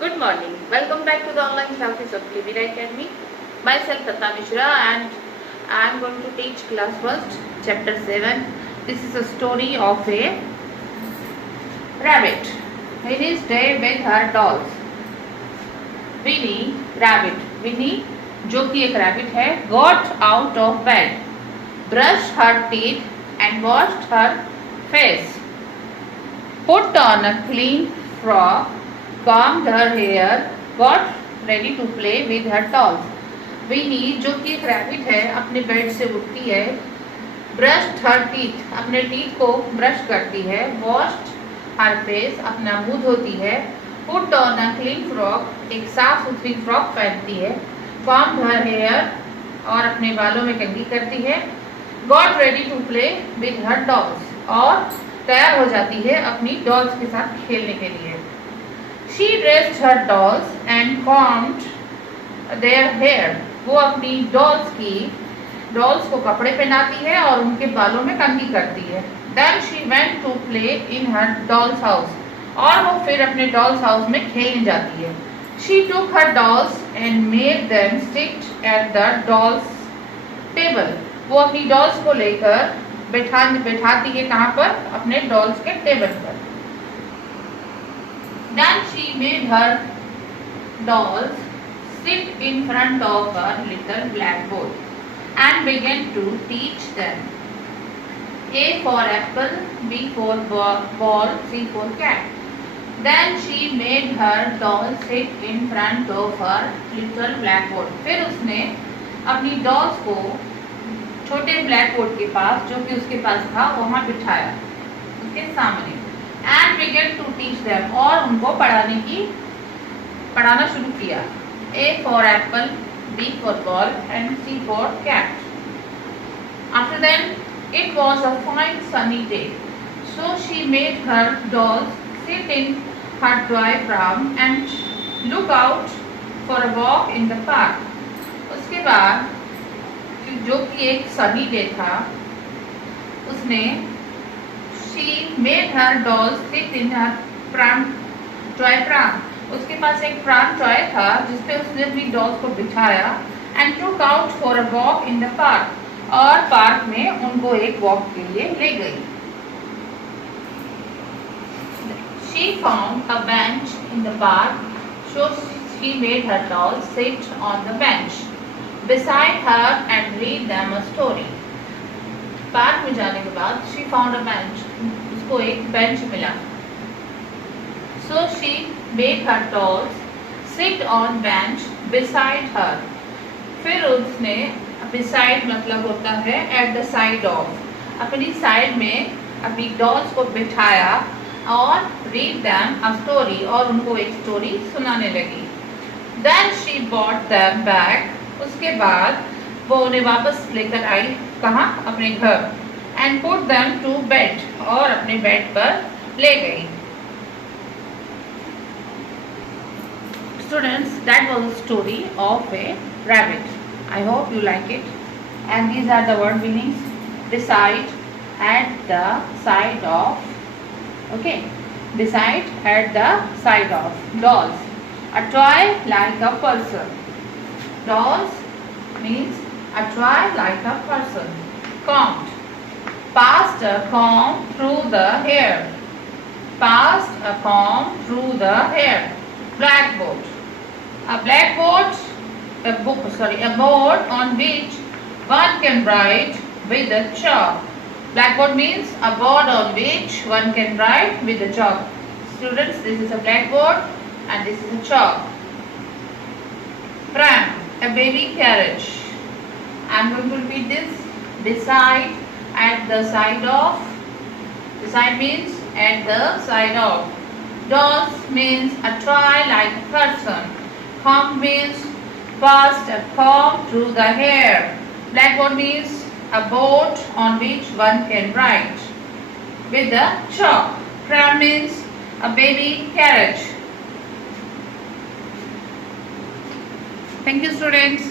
Good morning. Welcome back to the online classes of Livira Academy. Myself Ratna Mishra and I am going to teach class first, chapter 7. This is a story of a rabbit. In his day with her dolls. Winnie, rabbit. Winnie, जो कि एक rabbit है, got out of bed, brushed her teeth and washed her face, put on a clean frock, combed her hair, got ready to play with her dolls. विनी जो कि एक rabbit है अपने bed से उठती है, ब्रश्ड हर टीथ अपने टीथ को ब्रश करती है, वॉश्ड हर फेस अपना मुंह धोती है, put on a clean frock एक साफ सुथरी फ्रॉक पहनती है, कॉम्ब हर हेयर और अपने बालों में कंघी करती है, got ready to play with her dolls और तैयार हो जाती है अपनी डॉल्स के साथ खेलने के लिए. She dressed her dolls and combed their hair. वो अपनी डॉल्स को कपड़े पहनाती है और उनके बालों में कंघी करती है. Then she went to play in her doll's house. और वो फिर अपने डॉल्स हाउस में खेलने जाती है. She took her dolls and made them sit at the dolls table. वो अपनी डॉल्स को लेकर बैठाती है कहाँ पर? अपने डॉल्स के टेबल पर. Then she made her dolls sit in front of a little blackboard and began to teach them. A for apple, B for ball, C for cat. Then she made her dolls sit in front of her little blackboard. फिर उसने अपनी dolls को छोटे black board के पास जो कि उसके पास था वहाँ बिठाया उसके सामने. And began to teach them और उनको पढ़ाना शुरू किया. A for apple, B for ball and C for cat. After then it was a fine sunny day, so she made her dolls sit in her diaphragm and look out for a walk in the park. उसके बाद जो कि एक sunny day था उसने she made her dolls sit in her diaphragm. उसके पास एक प्राम toy था जिसपे उसने अपनी डॉल्स को बिठाया and took out for a walk in the park और पार्क में उनको एक वॉक के लिए ले गई. She found a bench in the park, so she made her dolls sit on the bench beside her and read them a story. Park में जाने के बाद she found a bench, उसको एक बेंच मिला. So she made her dolls sit on bench beside her. फिर उसने beside मतलब होता है at the side of, अपनी साइड में अपनी डॉल्स को बिठाया और read them a story और उनको एक स्टोरी सुनाने लगी. Then she brought them back. उसके बाद वो उन्हें वापस लेकर आई कहाँ? अपने घर. And put them to bed और अपने बेड पर ले गई. Students, that was a story of a rabbit. I hope you like it. And these are the word meanings. Beside, at the side of. Okay. Beside, at the side of. Dolls. A toy like a person. Dolls means a toy like a person. Combed. Passed a comb through the hair. Passed a comb through the hair. Blackboard. A blackboard, a board on which one can write with a chalk. Blackboard means a board on which one can write with a chalk. Students, this is a blackboard and this is a chalk. Pram, a baby carriage. I am going to repeat this. Beside, at the side of. Beside means at the side of. Dolls means a toy like a person. Comb means passed a comb through the hair. Blackboard means a board on which one can write with a chalk. Pram means a baby carriage. Thank you, students.